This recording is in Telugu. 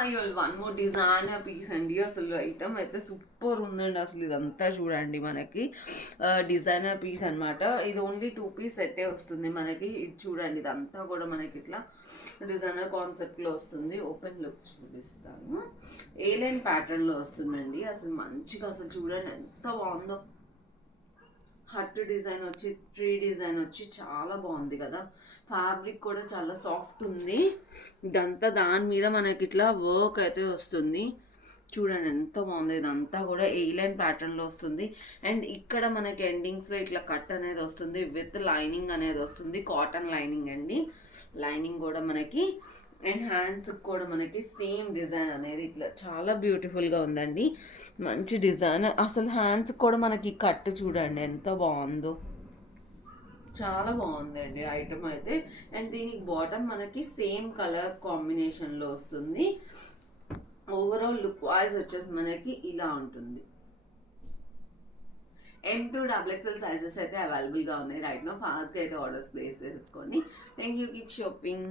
అయ్యో వన్ మోర్ డిజైనర్ పీస్ అండి. అసలు ఐటమ్ అయితే సూపర్ ఉందండి. అసలు ఇదంతా చూడండి మనకి డిజైనర్ పీస్ అనమాట. ఇది ఓన్లీ 2 పీస్ సెట్టే వస్తుంది మనకి. ఇది చూడండి, ఇదంతా కూడా మనకి ఇట్లా డిజైనర్ కాన్సెప్ట్లో వస్తుంది. ఓపెన్ లుక్ చూపిస్తాను. ఏలైన్ ప్యాటర్న్లో వస్తుందండి. అసలు మంచిగా అసలు చూడండి ఎంత బాగుందో. హట్ డిజైన్ వచ్చి ట్రీ డిజైన్ వచ్చి చాలా బాగుంది కదా. ఫ్యాబ్రిక్ కూడా చాలా సాఫ్ట్ ఉంది. ఇదంతా దాని మీద మనకి ఇట్లా వర్క్ అయితే వస్తుంది. చూడండి ఎంత బాగుంది. ఇదంతా కూడా ఏలైన్ ప్యాటర్న్లో వస్తుంది. అండ్ ఇక్కడ మనకి ఎండింగ్స్లో ఇట్లా కట్ అనేది వస్తుంది విత్ లైనింగ్ అనేది వస్తుంది. కాటన్ లైనింగ్ అండి. లైనింగ్ కూడా మనకి అండ్ హ్యాండ్స్కి కూడా మనకి సేమ్ డిజైన్ అనేది ఇట్లా చాలా బ్యూటిఫుల్గా ఉందండి. మంచి డిజైన్. అసలు హ్యాండ్స్కి కూడా మనకి కట్ చూడండి ఎంత బాగుందో. చాలా బాగుందండి ఐటమ్ అయితే. అండ్ దీనికి బాటమ్ మనకి సేమ్ కలర్ కాంబినేషన్లో వస్తుంది. ఓవరాల్ లుక్ వైజ్ వచ్చేసి మనకి ఇలా ఉంటుంది. M2 XXL సైజెస్ అయితే అవైలబుల్గా ఉన్నాయి రైట్ నో. ఫాస్ట్గా అయితే ఆర్డర్స్ ప్లేస్ చేసుకోండి. Thank you. Keep shopping.